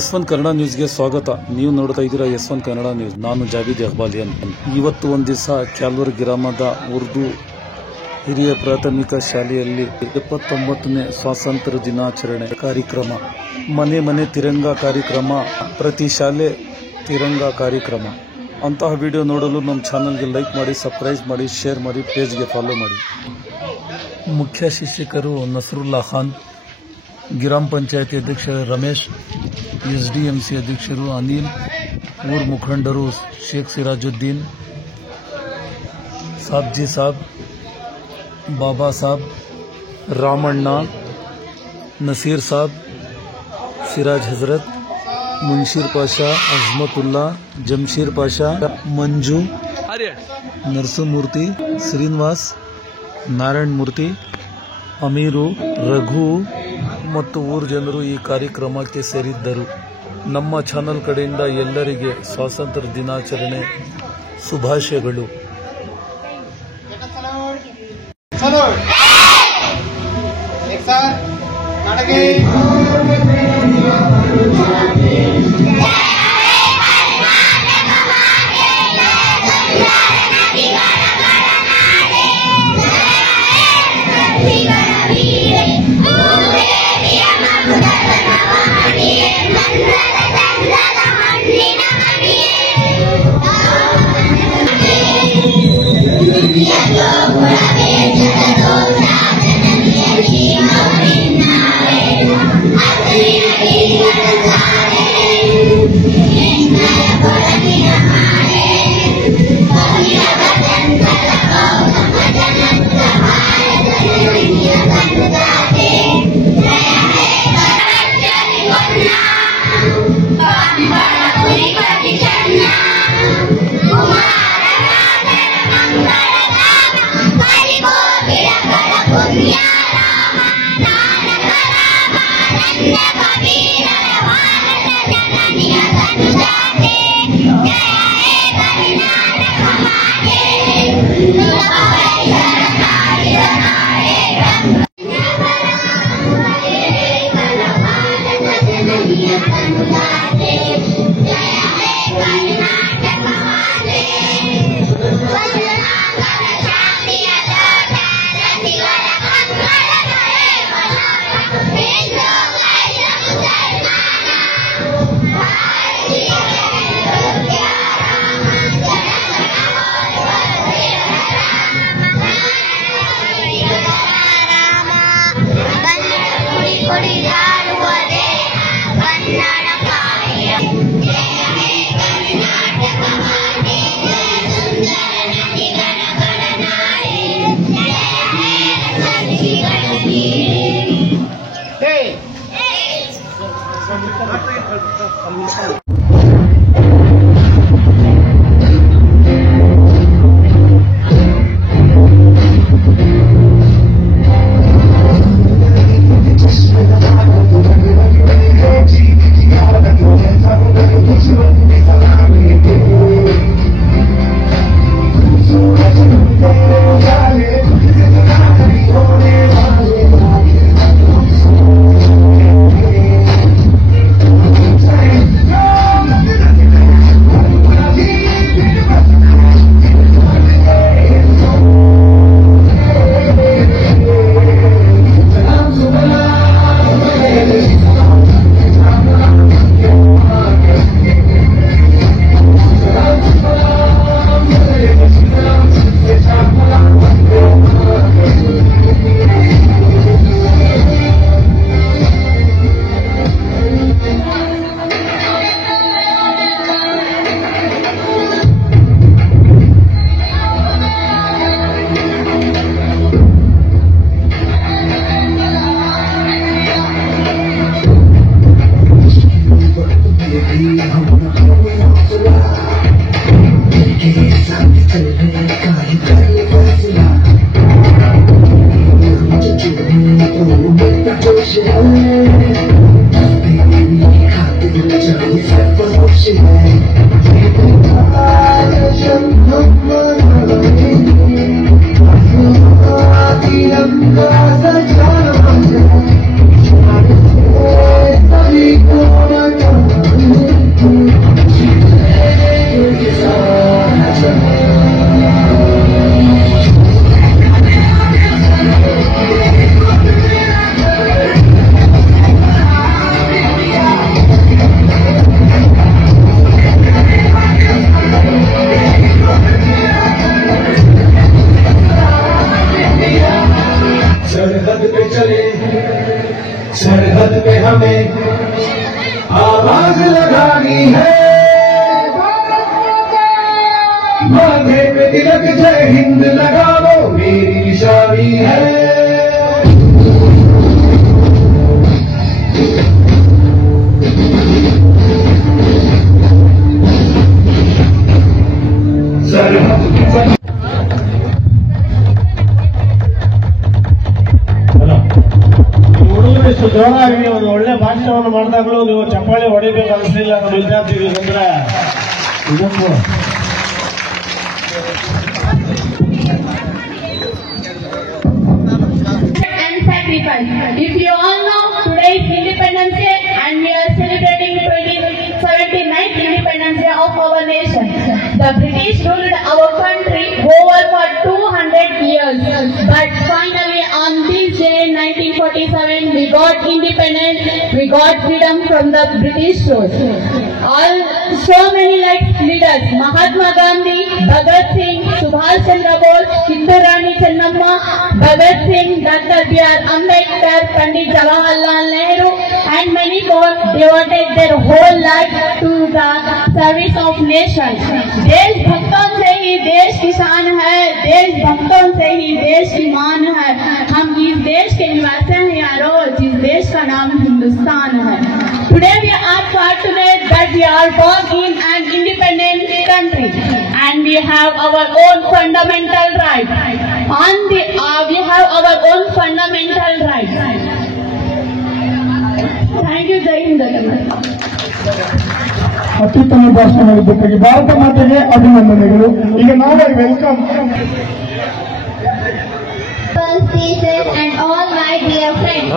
S1 Kannada ನ್ಯೂಸ್ಗೆ ಸ್ವಾಗತ. ನೀವು ನೋಡ್ತಾ ಇದ್ದೀರಾ S1 ಕನ್ನಡ ನ್ಯೂಸ್. ನಾನು ಜಾವೀದ್ ಇಕ್ಬಾಲಿಯನ್. ಇವತ್ತು ಒಂದು ದಿವಸ ಕ್ಯಾಲೂರು ಗ್ರಾಮದ ಉರ್ದು ಹಿರಿಯ ಪ್ರಾಥಮಿಕ ಶಾಲೆಯಲ್ಲಿ 79ನೇ ಸ್ವಾತಂತ್ರ್ಯ ದಿನಾಚರಣೆ ಕಾರ್ಯಕ್ರಮ, ಮನೆ ಮನೆ ತಿರಂಗ ಕಾರ್ಯಕ್ರಮ, ಪ್ರತಿ ಶಾಲೆ ತಿರಂಗ ಕಾರ್ಯಕ್ರಮ. ಅಂತಹ ವಿಡಿಯೋ ನೋಡಲು ನಮ್ಮ ಚಾನಲ್ಗೆ ಲೈಕ್ ಮಾಡಿ, ಸಬ್ಸ್ಕ್ರೈಬ್ ಮಾಡಿ, ಶೇರ್ ಮಾಡಿ, ಪೇಜ್ಗೆ ಫಾಲೋ ಮಾಡಿ. ಮುಖ್ಯ ಶಿಕ್ಷಕರು ನಸರುಲ್ಲಾ ಖಾನ್, ಗ್ರಾಮ ಪಂಚಾಯತಿ ಅಧ್ಯಕ್ಷ ರಮೇಶ್, SDMC ಅಧ್ಯಕ್ಷರು ಅನಿಲ್, ಊರ್ ಮುಖಂಡರು ಶೇಖ್ ಸಿರಾಜುದ್ದೀನ್, ಸಾಬ್ಜಿ ಸಾಬ್, ಬಾಬಾ ಸಾಬ್, ರಾಮಣ್ಣ, ನಸೀರ್ ಸಾಬ್, ಸಿರಾಜ್ ಹಜರತ್, ಮುನ್ಶೀರ್ ಪಾಷಾ, ಅಜ್ಮತುಲ್ಲಾ, ಜಮ್ಶೀರ್ ಪಾಷಾ, ಮಂಜು, ನರಸಿಂಹಮೂರ್ತಿ, ಶ್ರೀನಿವಾಸ್, ನಾರಾಯಣ ಮೂರ್ತಿ, ಅಮೀರು, ರಘು ಮತ್ತು ಊರು ಜನರು ಈ ಕಾರ್ಯಕ್ರಮಕ್ಕೆ ಸೇರಿದ್ದರು. ನಮ್ಮ ಚಾನಲ್ ಕಡೆಯಿಂದ ಎಲ್ಲರಿಗೆ ಸ್ವಾತಂತ್ರ್ಯ ದಿನಾಚರಣೆ ಶುಭಾಶಯಗಳು. सरहद पे हमें आवाज लगानी है, माथे पे तिलक जय हिंद लगाओ मेरी निशानी है। सरहद ಇಷ್ಟು ಜೋರಾಗಿ ಒಂದು ಒಳ್ಳೆ ಭಾಷಣವನ್ನು ಮಾಡಿದಾಗಲೂ ನೀವು ಚಪ್ಪಾಳೆ ಹೊಡಿಬೇಕು ಅನಿಸಲಿಲ್ಲ ನಮ್ಮ ವಿದ್ಯಾರ್ಥಿಗಳಿಗಂದ್ರೆ ಇದೊಂದು If you all know, today is Independence Day and we are celebrating 79th Independence Day of our nation. The British ruled our country over for 200 years, but finally on this day 1947 we got independence, we got freedom from the British rule. So many leaders, Mahatma Gandhi, Bhagat Singh, Subhash Chandra Bose, Kintu Rani Chennamma, Bhagat Singh, Dr. B.R. Ambedkar, Pandit Jawaharlal Nehru and many more devoted their whole life to the service of nation. देश भक्तों से ही देश की शान है, देश भक्तों से ही देश की मान है। हम इस देश के निवासी हैं यारो, जिस देश का नाम हिंदुस्तान है। Today we are fortunate that we are born in an independent country and we have our own fundamental rights. We have our own fundamental rights. Thank you, Jai Hind. ಅತ್ಯುತ್ತಮ ಭಾಷಣ ಮಾಡಿದ್ದಕ್ಕಾಗಿ ಭಾರತ ಮಾತೆಗೆ ಅಭಿನಂದನೆಗಳು. ಈಗ ನಾವೇ welcome teachers and all my dear friends.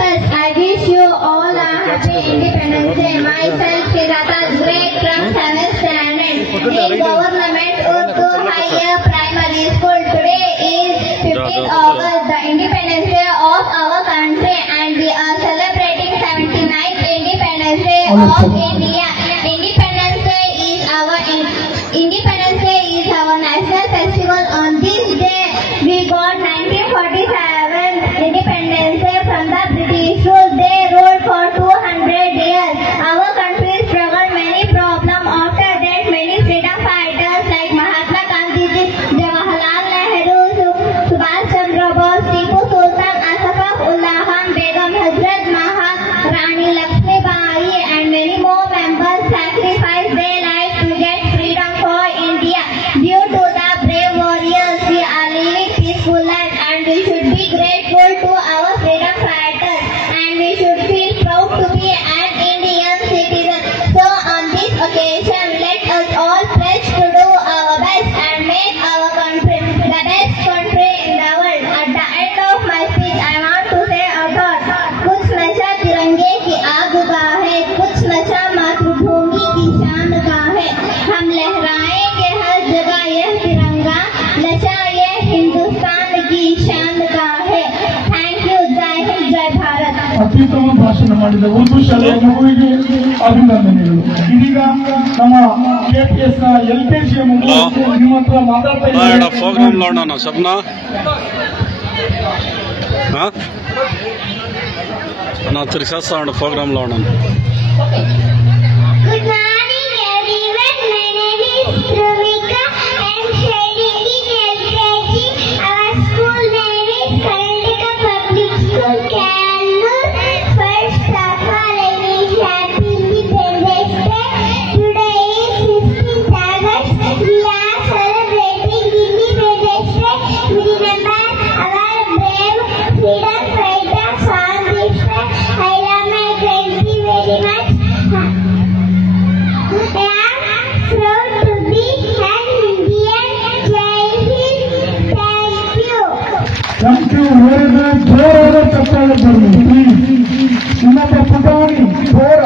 First, I wish you all a happy Independence Day. Myself, Kirata Grade from 7th standard in Government Urdu Higher Primary School. Today is 15th August, the Independence Day of our country, and we are celebrating 79th Independence Day of India. Independence Day is our national festival. On this day, we got 1947 Independence Day from the British rule. They ruled for 200 years. Our country struggled many problems. After that, many freedom fighters like Mahatma Gandhi, Jawaharlal Nehru, Subhash Chandra Bose, Tipu Sultan, Asaf Ullah Khan, Begum Hazrat Maharani Lakshmi Bai and many more members sacrificed their lives to get freedom for India. Due to the brave warriors, we are living peaceful life, and we should be grateful to our freedom fighters, and we should feel proud to be an Indian citizen. So on this occasion, let us all pledge to do our best and make our country the best country in the world. At the end of my speech, I want to say a thought. कुछ नशा तिरंगे की आग का है, कुछ नशा मातृभूमि की शान का है। हम लहराएंगे हर जगह यह तिरंगा, नशा यह हिंदुस्तान की शान का है। Thank you. जय हिंद, जय भारत। ಅತ್ಯುತ್ತಮ ಭಾಷಣ ಮಾಡಿದ ಉರ್ದು ಶಾಲೆಯ ಮಗುವಿಗೆ ಅಭಿನಂದನೆಗಳು. ಇದೀಗ ನಮ್ಮ KPS ನ LKG ಮಗು ನಿಮ್ಮ ಹತ್ರ ಮಾತಾಡ್ತಾ ಇದ್ದಾರೆ. प्रोग्राम लाना ना सपना हाँ ना त्रिशा साउंड प्रोग्राम लाना Good morning everyone. My name is Rumika. I am studying in LKG. Our school name is Karnataka Public School, Kannur. First of all, I wish happy Independence Day. Today is 15th August. We are celebrating Independence Day. We remember our brave freedom fighters on this day. I love my country very much. ಜೋರಾದ ಚಪ್ಪಾಳೆ ಬರಲಿ please. ಇನ್ನೊಬ್ಬ ಪುಟಾಣಿ ಜೋರ